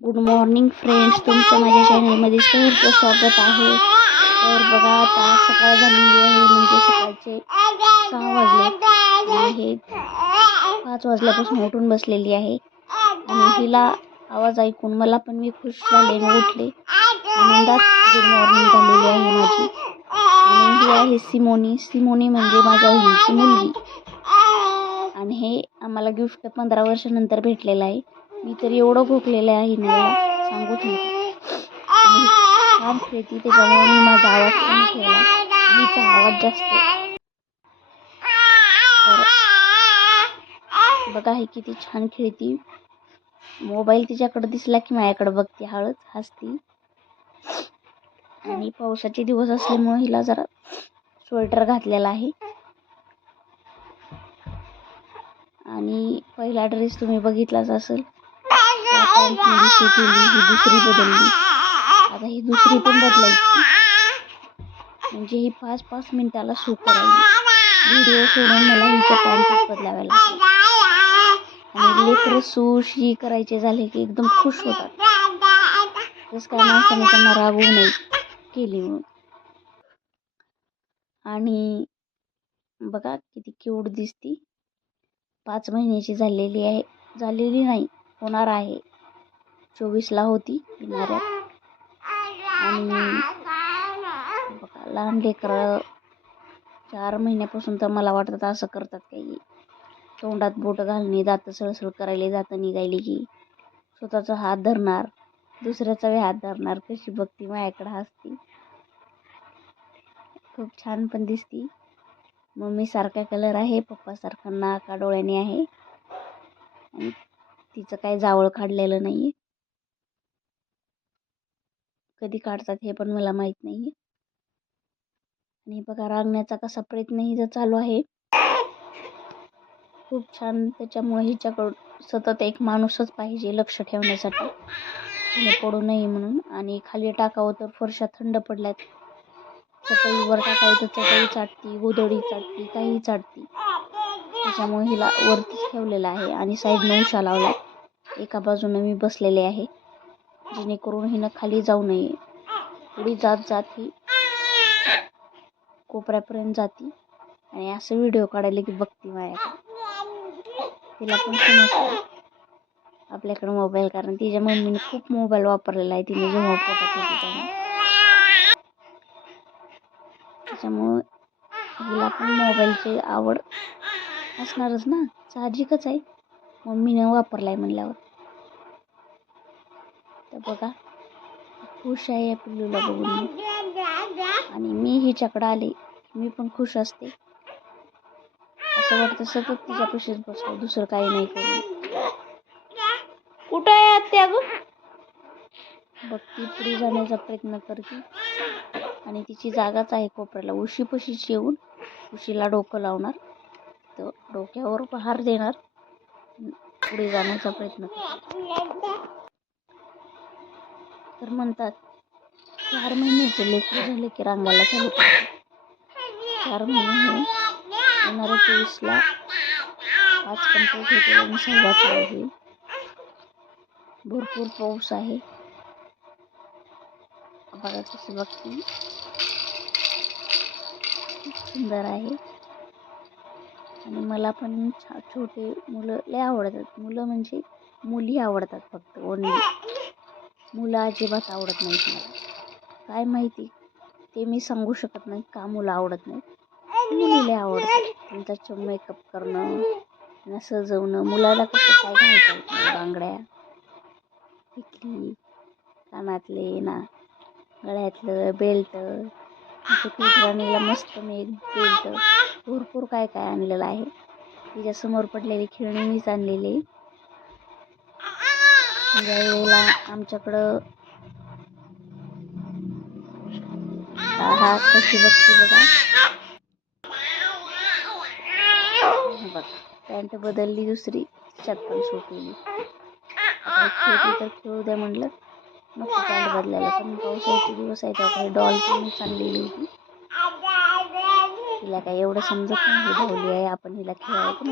Good morning friends तुमचं माझ्या चॅनलमध्ये सहर्ष स्वागत आहे. तर बघा आता सकाळ झालेली आहे म्हणजे सकाळचे सहा वाजले आहेत. पाच वाजल्यापासून उठून बसलेली आहे. आणि हिला आवाज ऐकून मला पण मी खुश झाले मी उठले. आनंदात गुड मॉर्निंग झालेली आहे माझी. आणि ही आहे सिमोनी. सिमोनी म्हणजे माझ्या बहिणीची मुलगी. आणि हे आम्हाला गिफ्ट पंधरा वर्षानंतर भेटलेलं आहे. मी तर एवढं खोकलेलं आहे ना सांगूच नका छान खेळती त्याच्यामुळे मी माझा आवाज कमी ठेवला. हिचा आवाज जास्त बघा हे किती छान खेळती. मोबाईल तिच्याकडे दिसला की माझ्याकडे बघते हळद हसती. आणि पावसाचे दिवस असल्यामुळे हिला जरा स्वेटर घातलेला आहे. आणि पहिला ड्रेस तुम्ही बघितलाच असेल. त्या pant केली ही दुसरी बदलली. आता ही दुसरी पण बदलायची. म्हणजे ही पाच पाच मिनिटाला सू करायची. व्हिडिओ सोडून मला हिच्या पॅन्ट बदलाव्या लागतात आणि लेकर सूश ही करायचे झाले की एकदम खुश होतात. तसं काय माणसाने त्यांना रागवू नये केली म्हणून. आणि बघा किती क्यूट दिसती. पाच महिन्याची झालेली आहे. झालेली नाही. होणार आहे. चोवीसला होती येणाऱ्यात आणि बघा लहान लेकरं चार महिन्यापासून तर मला वाटतं असं करतात काही. तोंडात बोटं घालणे दात सळसळ करायला जातं निघायली की स्वतःचा हात धरणार दुसऱ्याचाही हात धरणार. कशी बघती माझ्याकडं हसती खूप छान पण दिसती. मम्मीसारखा कलर आहे पप्पासारखा नाका डोळ्याने आहे. आणि तिचं काय जावळ काढलेलं नाही आहे कधी काढतात हे पण मला माहीत नाही आहे आणि बघा रांगण्याचा कसा प्रयत्न हिचा चालू आहे. खूप छान त्याच्यामुळे हिच्याकडून सतत एक माणूसच पाहिजे लक्ष ठेवण्यासाठी. पडू नये म्हणून. आणि खाली टाकावं तर फरशा थंड पडल्यात. चटईवर टाकावं तर चटई चाटती गोधडी चाटती काही चाटती. त्याच्यामुळे हिला वरतीच ठेवलेलं आहे आणि साईडनं उशा लावला एका बाजूने मी बसलेले आहे. जेणेकरून हिनं खाली जाऊ नये. पुढे जात जात. ही कोपऱ्यापर्यंत जाती. आणि असं व्हिडिओ काढायला की बघती माझ्याकडे तिला पण समजतं. आपल्याकडे मोबाईल कारण तिच्या मम्मीने खूप मोबाईल वापरलेला आहे तिने जेव्हा पोटात होती त्याच्यामुळं हिला पण मोबाईलची आवड असणारच ना. साहजिकच आहे. मम्मीनं वापरलाय म्हणल्यावर. तर बघा खुश आहे या पिल्लूला बघून आणि मी हिच्याकडं आले मी पण खुश असते. असं वाटतं सतत तिच्यापाशीच बसतो दुसरं काही नाही करू. कुठं आहे आत्या ग? बघ ती पुढे जाण्याचा प्रयत्न करते. आणि तिची जागाच आहे कोपऱ्याला. उशीपशीच येऊन उशीला डोकं लावणार. तो डोक्यावर पहार देणार. पुढे जाण्याचा प्रयत्न. करते तर म्हणतात चार महिन्याचे लेकर झाले की रांगाला चालू चार महिने येणाऱ्या चोवीसला पाच कंप्लीट होते आणि सहावा चालू भरपूर पाऊस आहे. बघा कसं बघते खूप सुंदर आहे. आणि मला पण छा छोटे मुलं लय आवडतात. मुलं म्हणजे मुली आवडतात फक्त ओनली मुलं अजिबात आवडत नाहीत मला. काय माहिती? ते मी सांगू शकत नाही का मुलं आवडत नाहीत. मुली लय आवडतात. त्यांचा मेकअप करणं त्यांना सजवणं मुलाला कसं काय घालतात बांगड्या टिकली कानातले ना गळ्यातलं बेल्ट राणीला मस्त मी एक बेल्ट भरपूर काय काय आणलेलं आहे. तिच्यासमोर पडलेली खेळणी मीच आणलेली. म्हणजे ज्या वेळेला आमच्याकडं हा कशी बघते बघा. बघा पॅन्ट बदलली दुसरी तिच्यात पण सुटलेली तर खेळू द्या म्हणलं. नको पॅन्ट बदलायला पण पावसाळ्याचे दिवस आहे त्याकडे काही डॉल पण चाललेली होती. तिला काय एवढं समजत नाही. धावली आहे आपण हिला खेळायला पण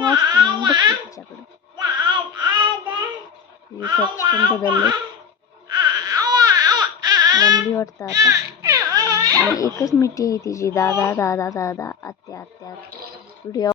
बघते तिच्याकडे तिचे सॉक्स वाटतं आता. आणि एकच मिठी आहे तिची. दादा दादा दादा आत्या आत्या व्हिडिओ